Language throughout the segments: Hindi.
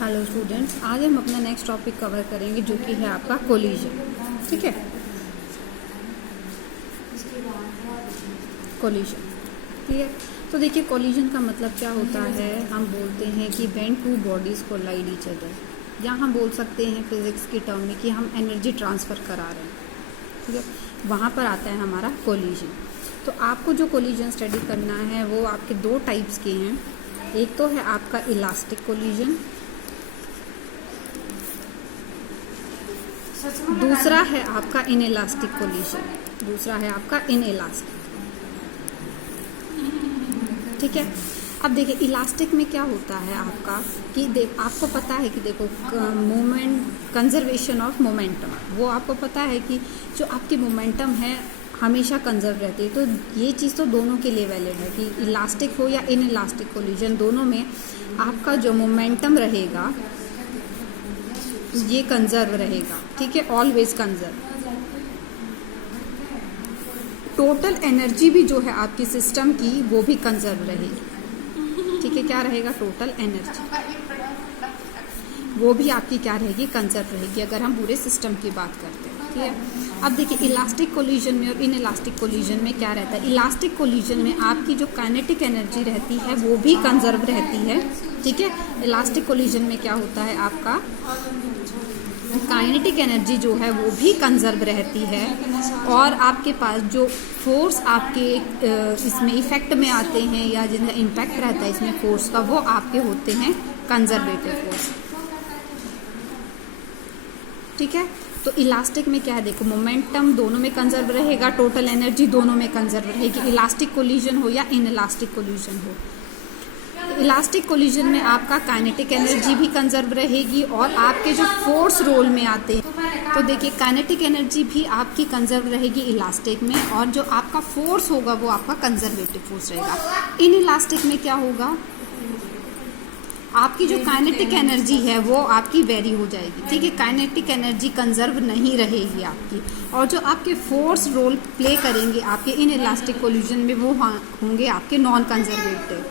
हेलो स्टूडेंट्स, आज हम अपना नेक्स्ट टॉपिक कवर करेंगे जो कि है आपका कोलिजन। ठीक है, कोलिजन। ठीक है, तो देखिए कोलिजन का मतलब क्या होता है। हम बोलते हैं कि when two bodies collide each other, या हम बोल सकते हैं फिजिक्स की टर्म में कि हम एनर्जी ट्रांसफ़र करा रहे हैं। ठीक है, वहाँ पर आता है हमारा कोलिजन। तो आपको जो कोलिजन स्टडी करना है वो आपके दो टाइप्स के हैं। एक तो है आपका इलास्टिक कोलिजन, दूसरा है आपका इनइलास्टिक कोलिजन। दूसरा है आपका इनइलास्टिक। ठीक है, अब देखिए इलास्टिक में क्या होता है आपका कि आपको पता है कि देखो मोमेंट, कंजर्वेशन ऑफ मोमेंटम, वो आपको पता है कि जो आपकी मोमेंटम है हमेशा कंजर्व रहती है। तो ये चीज़ तो दोनों के लिए वैलिड है कि इलास्टिक हो या इनइलास्टिक कोलिजन, दोनों में आपका जो मोमेंटम रहेगा ये कंजर्व रहेगा। ठीक है, ऑलवेज कंजर्व। टोटल एनर्जी भी जो है आपकी सिस्टम की वो भी कंजर्व रहेगी। ठीक है, क्या रहेगा, टोटल एनर्जी वो भी आपकी क्या रहेगी, कंजर्व रहेगी, अगर हम पूरे सिस्टम की बात करते हैं। ठीक है, अब देखिए इलास्टिक कोलिजन में और इनइलास्टिक कोलिजन में क्या रहता है। इलास्टिक कोलिजन में आपकी जो काइनेटिक एनर्जी रहती है वो भी कंजर्व रहती है। ठीक है, इलास्टिक कोलिजन में क्या होता है, आपका काइनेटिक एनर्जी जो है वो भी कंजर्व रहती है, और आपके पास जो फोर्स आपके इसमें इफेक्ट में आते हैं या जिनका इम्पैक्ट रहता है इसमें फोर्स का, वो आपके होते हैं कंजर्वेटिव फोर्स। ठीक है, तो इलास्टिक में क्या है, देखो मोमेंटम दोनों में कंजर्व रहेगा, टोटल एनर्जी दोनों में कंजर्व रहेगी, इलास्टिक कोलिजन हो या इनइलास्टिक कोलिजन हो। इलास्टिक कोलिजन में आपका काइनेटिक एनर्जी भी कंजर्व रहेगी, और आपके जो फोर्स रोल में आते हैं, तो देखिए काइनेटिक एनर्जी भी आपकी कंजर्व रहेगी इलास्टिक में, और जो आपका फोर्स होगा वो आपका कंजर्वेटिव फोर्स रहेगा। इनइलास्टिक में क्या होगा, आपकी जो काइनेटिक एनर्जी है वो आपकी वेरी हो जाएगी। ठीक है, काइनेटिक एनर्जी कंजर्व नहीं रहेगी आपकी, और जो आपके फोर्स रोल प्ले करेंगे आपके इनइलास्टिक कोलिजन में वो होंगे आपके नॉन कंजर्वेटिव।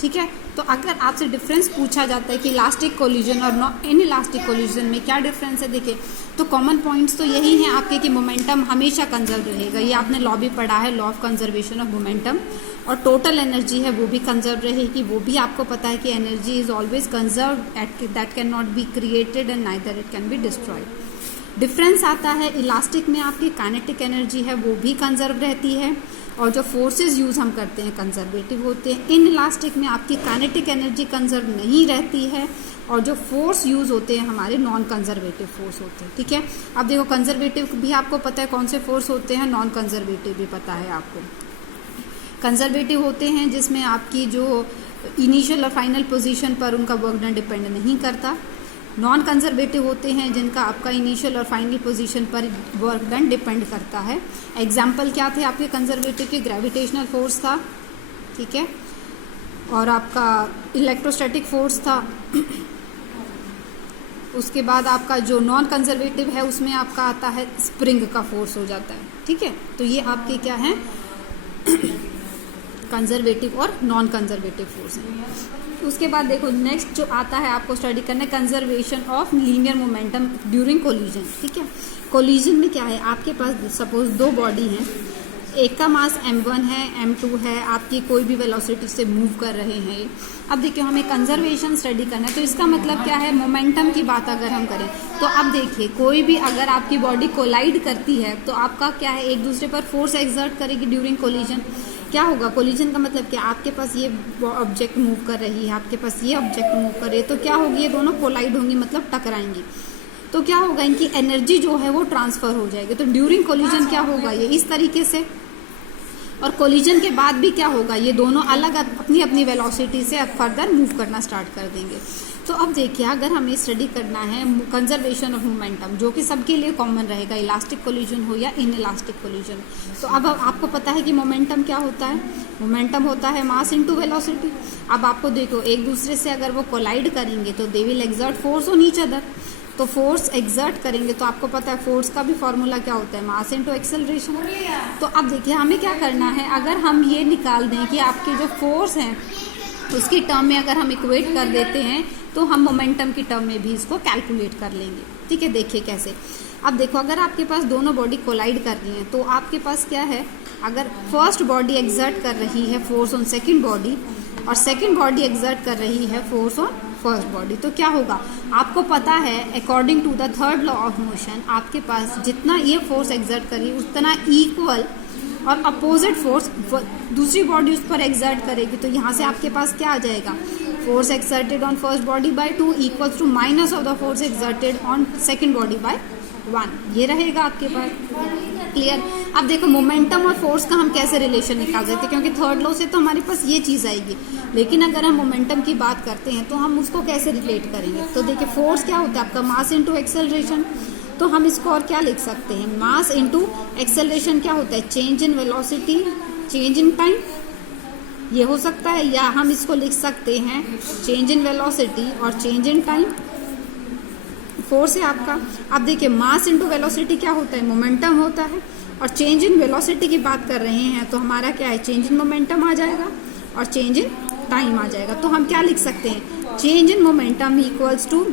ठीक है, तो अगर आपसे डिफरेंस पूछा जाता है कि इलास्टिक कोलिजन और इनइलास्टिक कोलिजन में क्या डिफरेंस है, देखिए तो कॉमन पॉइंट्स तो यही हैं आपके कि मोमेंटम हमेशा कंजर्व रहेगा, ये आपने लॉ भी पढ़ा है, law of conservation of momentum. और टोटल एनर्जी है वो भी कंजर्व रहेगी, वो भी आपको पता है कि energy is always conserve, that can not be created and neither it can be destroyed. Difference आता है, इलास्टिक में आपकी काइनेटिक एनर्जी है वो भी कंजर्व रहती है, और जो फोर्सेस यूज हम करते हैं कंजर्वेटिव होते हैं। इनइलास्टिक में आपकी काइनेटिक एनर्जी कंजर्व नहीं रहती है, और जो फोर्स यूज होते हैं हमारे नॉन कंजर्वेटिव फोर्स होते हैं। ठीक है, अब देखो कंजर्वेटिव भी आपको पता है कौन से फोर्स होते हैं, नॉन कंजर्वेटिव भी पता है आपको। कंजर्वेटिव होते हैं जिसमें आपकी जो इनिशियल और फाइनल पोजीशन पर उनका वर्क डन डिपेंड नहीं करता। नॉन कंजर्वेटिव होते हैं जिनका आपका इनिशियल और फाइनल पोजीशन पर वर्क डन डिपेंड करता है। एग्जाम्पल क्या थे आपके कंजर्वेटिव के, ग्रेविटेशनल फोर्स था, ठीक है, और आपका इलेक्ट्रोस्टैटिक फोर्स था। उसके बाद आपका जो नॉन कंजर्वेटिव है उसमें आपका आता है स्प्रिंग का फोर्स हो जाता है। ठीक है, तो ये आपके क्या है कंजर्वेटिव और नॉन कंजर्वेटिव फोर्स है। उसके बाद देखो नेक्स्ट जो आता है आपको स्टडी करना है, conservation of linear momentum during collision. ठीक है, कोलिजन में क्या है, आपके पास सपोज दो बॉडी हैं, एक का मास m1 है, m2 है, आपकी कोई भी वेलोसिटी से मूव कर रहे हैं। अब देखिए हमें कंजर्वेशन स्टडी करना है, तो इसका मतलब क्या है, मोमेंटम की बात अगर हम करें तो अब देखिए कोई भी अगर आपकी बॉडी कोलाइड करती है तो आपका क्या है, एक दूसरे पर फोर्स एक्सर्ट करेगी ड्यूरिंग कोलिजन। क्या होगा, कोलिजन का मतलब क्या, आपके पास ये ऑब्जेक्ट मूव कर रही है, आपके पास ये ऑब्जेक्ट मूव कर रही है, तो क्या होगी, ये दोनों कोलाइड होंगी, मतलब टकराएंगी। तो क्या होगा, इनकी एनर्जी जो है वो ट्रांसफर हो जाएगी। तो ड्यूरिंग कोलिजन क्या होगा, ये इस तरीके से, और कोलिजन के बाद भी क्या होगा, ये दोनों अलग अपनी अपनी वेलोसिटी से फर्दर मूव करना स्टार्ट कर देंगे। तो अब देखिए अगर हमें स्टडी करना है कंजर्वेशन ऑफ मोमेंटम, जो कि सबके लिए कॉमन रहेगा, इलास्टिक कोलिजन हो या इनइलास्टिक कोलिजन। तो अब आपको पता है कि मोमेंटम क्या होता है, मोमेंटम होता है मास इनटू वेलोसिटी। अब आपको देखो एक दूसरे से अगर वो कोलाइड करेंगे तो they will exert force on each other, तो फोर्स एक्सर्ट करेंगे तो आपको पता है फोर्स का भी फॉर्मूला क्या होता है, मास इनटू एक्सेलरेशन। तो अब देखिए हमें क्या करना है, अगर हम ये निकाल दें कि आपके जो फोर्स हैं उसकी टर्म में अगर हम इक्वेट कर देते हैं तो हम मोमेंटम की टर्म में भी इसको कैलकुलेट कर लेंगे। ठीक है, देखिए कैसे। अब देखो, अगर आपके पास दोनों बॉडी कोलाइड कर रही हैं तो आपके पास क्या है, अगर फर्स्ट बॉडी एक्सर्ट कर रही है फोर्स ऑन सेकंड बॉडी और सेकंड बॉडी एक्सर्ट कर रही है फोर्स ऑन फर्स्ट बॉडी, तो क्या होगा, आपको पता है according to the third law of motion आपके पास जितना ये फोर्स एक्सर्ट करी उतना इक्वल और अपोजिट फोर्स दूसरी बॉडी उस पर एक्सर्ट करेगी। तो यहाँ से आपके पास क्या आ जाएगा, force exerted on first body by 2 equals to minus of the force exerted on second body by 1, ये रहेगा आपके पास। क्लियर। अब देखो मोमेंटम और फोर्स का हम कैसे रिलेशन निकाल सकते हैं, क्योंकि थर्ड लॉ से तो हमारे पास ये चीज़ आएगी, लेकिन अगर हम मोमेंटम की बात करते हैं तो हम उसको कैसे रिलेट करेंगे। तो देखिए फोर्स क्या होता है आपका, मास इंटू एक्सेलरेशन। तो हम इसको और क्या लिख सकते हैं, मास इंटू एक्सेलरेशन क्या होता है, change in velocity change in time, ये हो सकता है, या हम इसको लिख सकते हैं चेंज इन वेलोसिटी और चेंज इन टाइम। फोर्स है आपका। अब देखिए मास इंटू वेलोसिटी क्या होता है, मोमेंटम होता है, और चेंज इन वेलोसिटी की बात कर रहे हैं तो हमारा क्या है, चेंज इन मोमेंटम आ जाएगा और चेंज इन टाइम आ जाएगा। तो हम क्या लिख सकते हैं, change in momentum equals to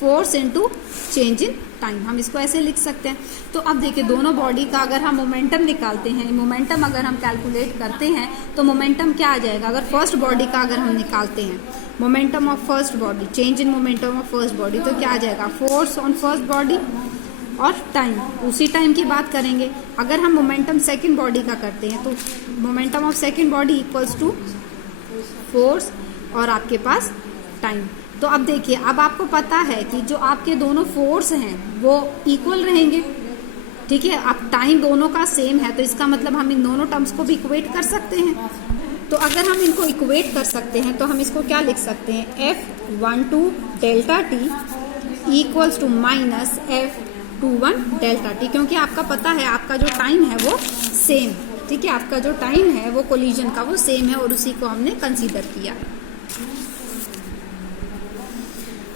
force into change in time, हम इसको ऐसे लिख सकते हैं। तो अब देखिए दोनों बॉडी का अगर हम मोमेंटम निकालते हैं, मोमेंटम अगर हम कैलकुलेट करते हैं तो मोमेंटम क्या आ जाएगा, अगर फर्स्ट बॉडी का अगर हम निकालते हैं momentum of first body, change in momentum of first body, तो क्या आ जाएगा, फोर्स ऑन फर्स्ट बॉडी और टाइम, उसी टाइम की बात करेंगे। अगर हम मोमेंटम सेकंड बॉडी का करते हैं तो momentum of second body equals to force और आपके पास टाइम। तो अब देखिए, अब आपको पता है कि जो आपके दोनों फोर्स हैं वो इक्वल रहेंगे, ठीक है। अब टाइम दोनों का सेम है तो इसका मतलब हम इन दोनों टर्म्स को भी इक्वेट कर सकते हैं। तो अगर हम इनको इक्वेट कर सकते हैं तो हम इसको क्या लिख सकते हैं, F12 delta T equals to minus F21 delta T, क्योंकि आपका पता है आपका जो टाइम है वो सेम, ठीक है, आपका जो टाइम है वो कोलिजन का वो सेम है और उसी को हमने कंसीडर किया।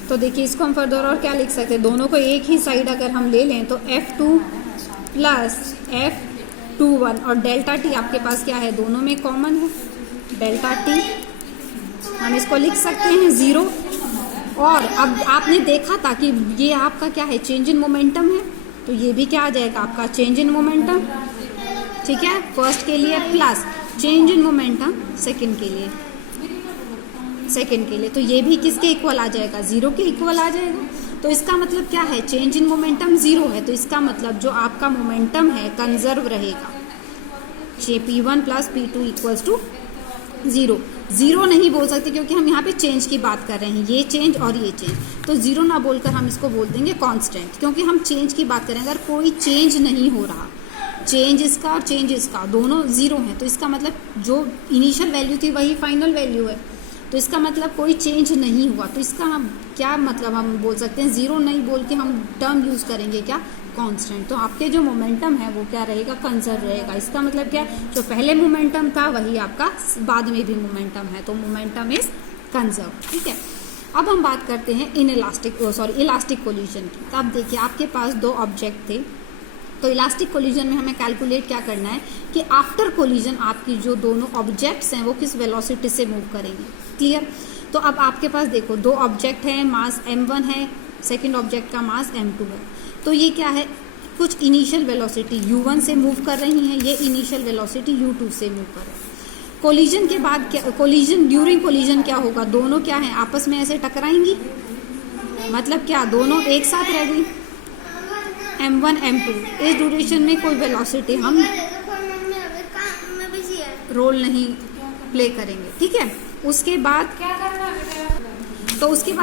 तो देखिए इसको हम फर्दर और क्या लिख सकते हैं, दोनों को एक ही साइड अगर हम ले लें तो F2 प्लस F21 और डेल्टा टी आपके पास क्या है, दोनों में कॉमन है डेल्टा टी, हम इसको लिख सकते हैं 0। और अब आपने देखा था कि ये आपका क्या है, चेंज इन मोमेंटम है, तो ये भी क्या आ जाएगा आपका चेंज इन मोमेंटम, ठीक है, फर्स्ट के लिए plus change in momentum second के लिए, तो ये भी किसके इक्वल आ जाएगा, 0 के इक्वल आ जाएगा। तो इसका मतलब क्या है, चेंज इन मोमेंटम 0 है, तो इसका मतलब जो आपका मोमेंटम है कंजर्व रहेगा, P1 plus P2 equals to 0 नहीं बोल सकते क्योंकि हम यहाँ पे चेंज की बात कर रहे हैं, ये चेंज और ये चेंज, तो 0 ना बोलकर हम इसको बोल देंगे कांस्टेंट, क्योंकि हम चेंज की बात करें, अगर कोई चेंज नहीं हो रहा, चेंज इसका और चेंज इसका दोनों 0 है, तो इसका मतलब जो इनिशियल वैल्यू थी वही फाइनल वैल्यू है, तो इसका मतलब कोई चेंज नहीं हुआ, तो इसका हम क्या मतलब हम बोल सकते हैं, 0 नहीं बोल के हम टर्म यूज करेंगे क्या, कांस्टेंट। तो आपके जो मोमेंटम है वो क्या रहेगा, कंजर्व रहेगा। इसका मतलब क्या है, जो पहले मोमेंटम था वही आपका बाद में भी मोमेंटम है, तो मोमेंटम इज कंजर्व, ठीक है। अब हम बात करते हैं इलास्टिक कोलिजन की। तो अब देखिए आपके पास 2 ऑब्जेक्ट थे, तो इलास्टिक कोलिजन में हमें कैलकुलेट क्या करना है कि आफ्टर कोलिजन आपकी जो दोनों ऑब्जेक्ट्स हैं वो किस वेलोसिटी से मूव करेंगे। क्लियर। तो अब आपके पास देखो 2 ऑब्जेक्ट हैं, मास m1 है, सेकंड ऑब्जेक्ट का मास m2 है, तो ये क्या है, कुछ इनिशियल वेलोसिटी u1 से मूव कर रही हैं, ये इनिशियल वेलोसिटी u2 से मूव कर रही है। कोलिजन के बाद क्या, ड्यूरिंग कोलिजन क्या होगा, दोनों क्या है आपस में ऐसे टकराएंगी, मतलब क्या दोनों एक साथ रह गई, m1 m2, इस ड्यूरेशन में कोई वेलोसिटी हम रोल नहीं प्ले करेंगे, ठीक है। उसके बाद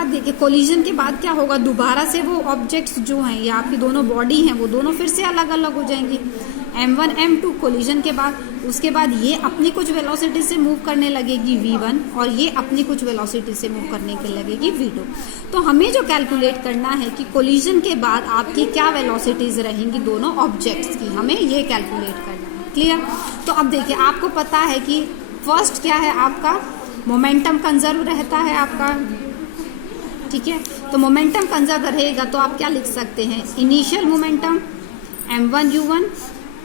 देखिए कोलिजन के बाद क्या होगा, दोबारा से वो ऑब्जेक्ट्स जो हैं या आपकी दोनों बॉडी हैं वो दोनों फिर से अलग अलग हो जाएंगी, m1 m2 कोलिजन के बाद। उसके बाद ये अपनी कुछ वेलोसिटी से मूव करने लगेगी v1 और ये अपनी कुछ वेलोसिटी से मूव करने के लगेगी v2। तो हमें जो कैलकुलेट करना है कि कोलिजन के बाद आपकी क्या वेलोसिटीज रहेंगी दोनों ऑब्जेक्ट्स की, हमें ये कैलकुलेट करना है। क्लियर। तो अब देखिए आपको पता है कि फर्स्ट क्या है आपका, मोमेंटम कंजर्व रहता है आपका, ठीक है। तो मोमेंटम कंजर्व रहेगा तो आप क्या लिख सकते हैं, initial momentum m1 u1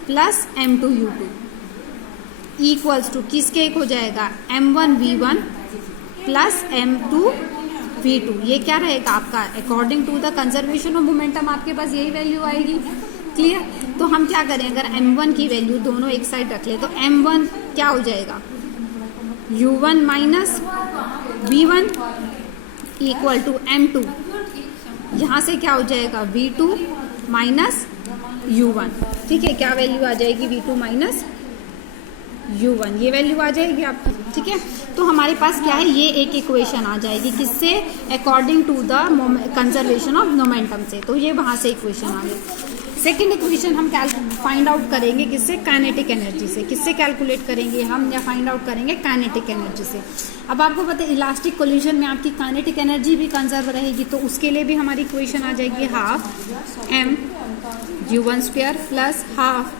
plus m2 u2 equals to किसके एक हो जाएगा, m1 v1 plus m2 v2। ये क्या रहेगा आपका according to the conservation of momentum, आपके पास यही वैल्यू आएगी। क्लियर? तो हम क्या करें, अगर m1 की वैल्यू दोनों एक साइड रख ले तो m1 क्या हो जाएगा, u1 minus v1 equal to m2। यहाँ से क्या हो जाएगा, v2 माइनस u1। ठीक है, क्या वैल्यू आ जाएगी, v2 माइनस u1, ये वैल्यू आ जाएगी आपकी। ठीक है, तो हमारे पास क्या है, ये एक इक्वेशन आ जाएगी किससे, according to the conservation of momentum से। तो ये वहां से इक्वेशन आ गई। सेकेंड इक्वेशन हम फाइंड आउट करेंगे किससे, काइनेटिक एनर्जी से। किससे कैलकुलेट करेंगे हम, या फाइंड आउट करेंगे काइनेटिक एनर्जी से। अब आपको पता है इलास्टिक कोलिजन में आपकी काइनेटिक एनर्जी भी कंजर्व रहेगी, तो उसके लिए भी हमारी इक्वेशन आ जाएगी half m u1 square plus half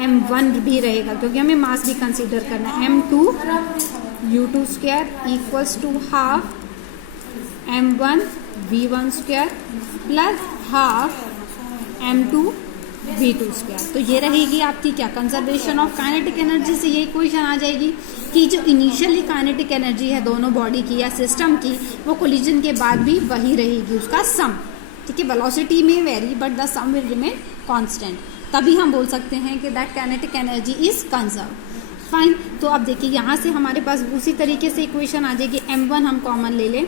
m1 भी रहेगा, क्योंकि हमें मास भी कंसीडर करना है, m2 u2 square equals to half m1 v1 square plus half m2 v2 square. तो ये रहेगी आपकी क्या, कंजर्वेशन ऑफ काइनेटिक एनर्जी से ये इक्वेशन आ जाएगी कि जो इनिशियली काइनेटिक एनर्जी है दोनों बॉडी की या सिस्टम की, वो कोलिजन के बाद भी वही रहेगी, उसका सम। ठीक है, वेलोसिटी में vary but the sum will remain constant. तभी हम बोल सकते हैं कि that kinetic energy is conserve. Fine, तो अब देखिए यहाँ से हमारे पास उसी तरीके से इक्वेशन आ जाएगी, m1 हम कॉमन ले लें,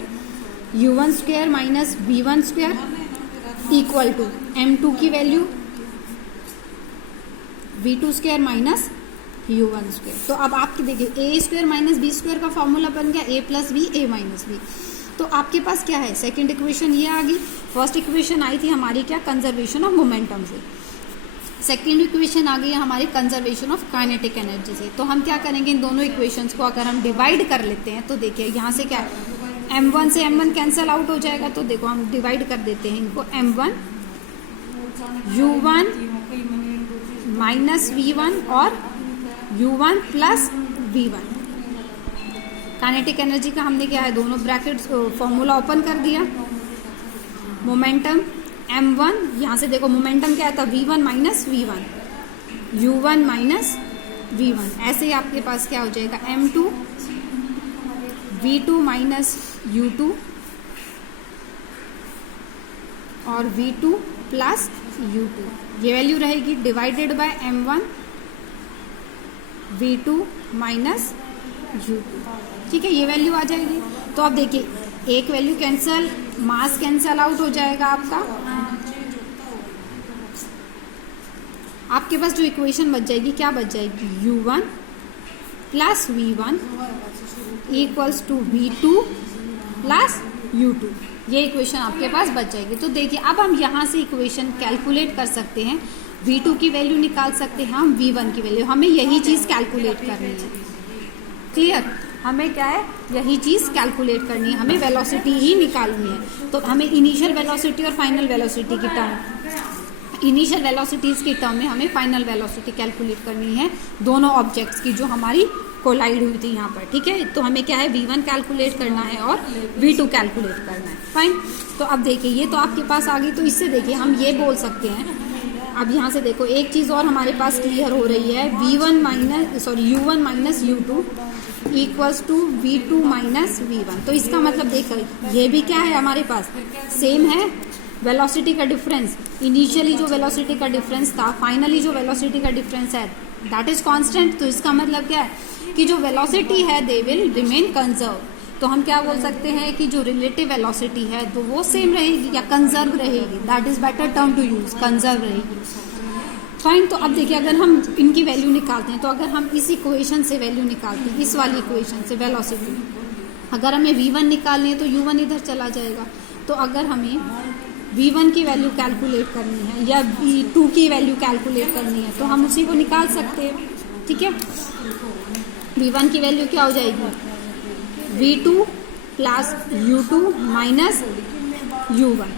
u1 square minus v1 square equal to m2 की value v2 square minus u1 square. तो अब आपकी देखिए a square minus b square का फॉर्मूला बन गया a plus b a minus b। तो आपके पास क्या है, सेकेंड इक्वेशन ये आ गई। फर्स्ट इक्वेशन आई थी हमारी क्या, कंजर्वेशन ऑफ मोमेंटम से। सेकेंड इक्वेशन आ गई हमारी कंजर्वेशन ऑफ काइनेटिक एनर्जी से। तो हम क्या करेंगे, इन दोनों इक्वेशंस को अगर हम डिवाइड कर लेते हैं तो देखिए यहाँ से क्या है, m1 से m1 कैंसल आउट हो जाएगा। तो देखो हम डिवाइड कर देते हैं इनको, m1 u1 माइनस v1 और u1 plus v1। Kinetic energy का हमने क्या है, दोनों ब्रैकेट्स फॉर्मूला ओपन कर दिया। मोमेंटम m1, यहाँ से देखो मोमेंटम क्या था, v1 minus v1, u1 minus v1। ऐसे ही आपके पास क्या हो जाएगा, m2 v2 माइनस u2 और v2 प्लस u2। ये वैल्यू रहेगी divided by m1 v2 minus u2। ठीक है, ये वैल्यू आ जाएगी। तो अब देखिए एक वैल्यू कैंसल, मास कैंसल आउट हो जाएगा आपका। आपके पास जो इक्वेशन बच जाएगी, क्या बच जाएगी, u1 plus v1 equals to v2 plus u2। ये इक्वेशन आपके पास बच जाएगी। तो देखिए अब हम यहाँ से इक्वेशन कैलकुलेट कर सकते हैं, v2 की वैल्यू निकाल सकते हैं हम, v1 की वैल्यू। हमें यही चीज कैलकुलेट करनी है। क्लियर, हमें क्या है, यही चीज कैलकुलेट करनी है, हमें वेलोसिटी ही निकालनी है। तो हमें इनिशियल वेलोसिटी और फाइनल वेलोसिटी की टर्म, इनिशियल वेलोसिटीज की टर्म में हमें फाइनल वेलोसिटी कैलकुलेट करनी है दोनों ऑब्जेक्ट्स की जो हमारी कोलाइड हुई थी यहाँ पर। ठीक है, तो हमें क्या है, v1 कैलकुलेट करना है और v2 कैलकुलेट करना है। फाइन, तो अब देखिए ये तो आपके पास आ गई। तो इससे देखिए हम ये बोल सकते हैं, अब यहाँ से देखो एक चीज और हमारे पास क्लियर हो रही है, u1 minus u2 equals to v2 minus v1। तो इसका मतलब देखो ये भी क्या है, हमारे पास सेम है, वेलोसिटी का डिफरेंस। इनिशियली जो वेलोसिटी का डिफरेंस था, फाइनली जो वेलोसिटी का डिफरेंस है, दैट इज कांस्टेंट। तो इसका मतलब क्या है कि जो वेलोसिटी है दे विल रिमेन कंजर्व। तो हम क्या बोल सकते हैं कि जो रिलेटिव वेलोसिटी है तो वो सेम रहेगी या कंजर्व रहेगी। That is better term to use, conserve रहेगी। फाइन, तो अब देखिए अगर हम इनकी वैल्यू निकालते हैं, तो अगर हम इस इक्वेशन से वैल्यू निकालते हैं, इस वाली इक्वेशन से वेलोसिटी, अगर हमें v1 निकालनी है तो u1 इधर चला जाएगा। तो अगर हमें v1 की वैल्यू कैलकुलेट करनी है या v2 की वैल्यू कैलकुलेट करनी है तो हम उसी को निकाल सकते हैं। ठीक है, v1 की वैल्यू क्या हो जाएगी, v2 plus u2 minus u1।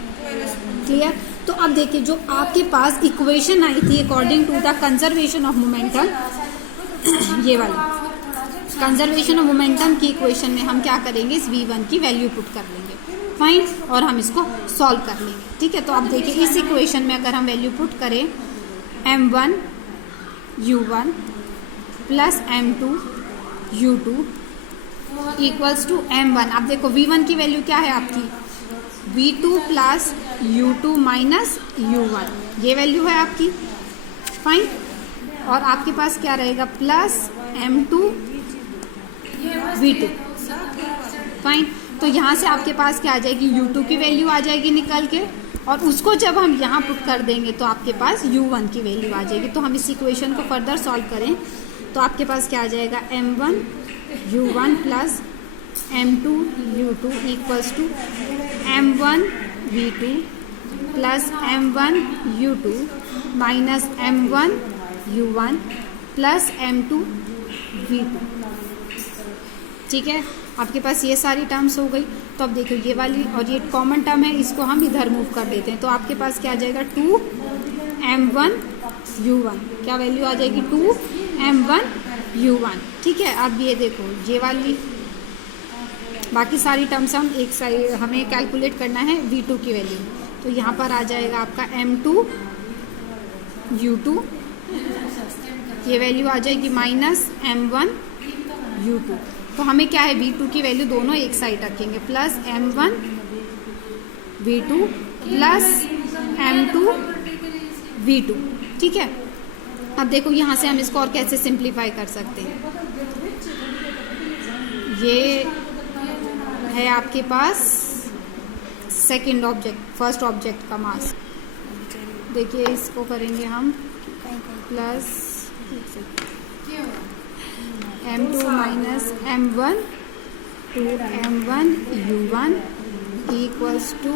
Clear, तो अब देखिए जो आपके पास इक्वेशन आई थी according to the conservation of momentum, ये वाली कंजर्वेशन ऑफ मोमेंटम की इक्वेशन में हम क्या करेंगे, इस v1 की वैल्यू पुट कर लेंगे। फाइन, और हम इसको सॉल्व कर लेंगे। ठीक है, तो अब देखिए इस इक्वेशन में अगर हम वैल्यू पुट करें, m1 u1 plus m2 u2 equals to m1। अब देखो v1 की वैल्यू क्या है आपकी, v2 plus u2 minus u1, ये वैल्यू है आपकी। फाइन। और आपके पास क्या रहेगा, प्लस m2 v2। फाइन। तो यहाँ से आपके पास क्या आ जाएगी, u2 की वैल्यू आ जाएगी निकल के, और उसको जब हम यहाँ पुट कर देंगे तो आपके पास u1 की वैल्यू आ जाएगी। तो हम इस इक्वेशन को फर्दर सॉल्व करें तो आपके पास क्या आ जाएगा, m1 u1 plus m2 u2 equals to m1 v2 plus m1 u2 minus m1 u1 plus m2 v2। ठीक है, आपके पास ये सारी टर्म्स हो गई। तो अब देखो ये वाली और ये कॉमन टर्म है, इसको हम इधर मूव कर देते हैं। तो आपके पास क्या आ जाएगा, 2m1 u1, क्या वैल्यू आ जाएगी, 2m1 u1। ठीक है, अब ये देखो ये वाली बाकी सारी टर्म्स हम एक साइड हमें कैलकुलेट करना है v2 की वैल्यू। तो यहाँ पर आ जाएगा आपका m2 u2, ये वैल्यू आ जाएगी माइनस m1 u2। तो हमें क्या है, v2 की वैल्यू दोनों एक साइड रखेंगे, plus m1 v2 plus m2 v2। ठीक है, अब देखो यहाँ से हम इसको और कैसे सिंप्लीफाई कर सकते हैं। ये है आपके पास सेकंड ऑब्जेक्ट, फर्स्ट ऑब्जेक्ट का मास। देखिए इसको करेंगे हम plus m2 minus m1 two m1 u1 equals to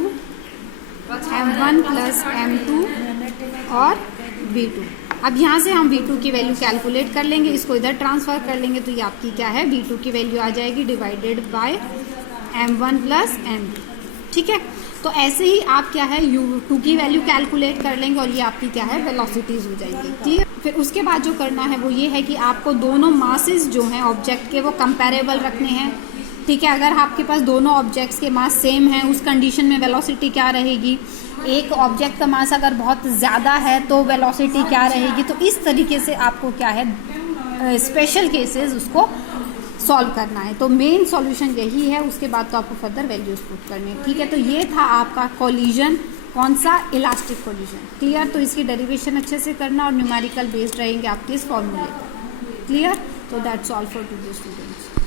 m1 plus m2 और v2। अब यहाँ से हम v2 की वैल्यू कैलकुलेट कर लेंगे, इसको इधर ट्रांसफर कर लेंगे। तो ये आपकी क्या है, v2 की वैल्यू आ जाएगी divided by m1 plus m2। ठीक है, तो ऐसे ही आप क्या है u2 की वैल्यू कैलकुलेट कर लेंगे और ये आपकी क्या है, वेलोसिटीज हो जाएंगी। क्लियर। फिर उसके बाद जो करना है वो ये है कि आपको दोनों मासेस जो हैं ऑब्जेक्ट के वो कंपैरेबल रखने हैं। ठीक है, अगर आपके पास दोनों ऑब्जेक्ट्स के मास सेम हैं उस कंडीशन में वेलोसिटी क्या रहेगी, एक ऑब्जेक्ट का मास अगर बहुत ज़्यादा है तो वेलोसिटी क्या रहेगी। तो इस तरीके से आपको क्या है, स्पेशल केसेस उसको सॉल्व करना है। तो मेन सॉल्यूशन यही है, उसके बाद तो आपको फर्दर वैल्यूज पुट करनी है। ठीक है, तो ये था आपका कोलिजन, कौन सा, इलास्टिक कोलिजन। क्लियर। तो इसकी डेरिवेशन अच्छे से करना और न्यूमेरिकल बेस्ड रहेंगे आपके इस फॉर्मूले। क्लियर। तो that's all for today students.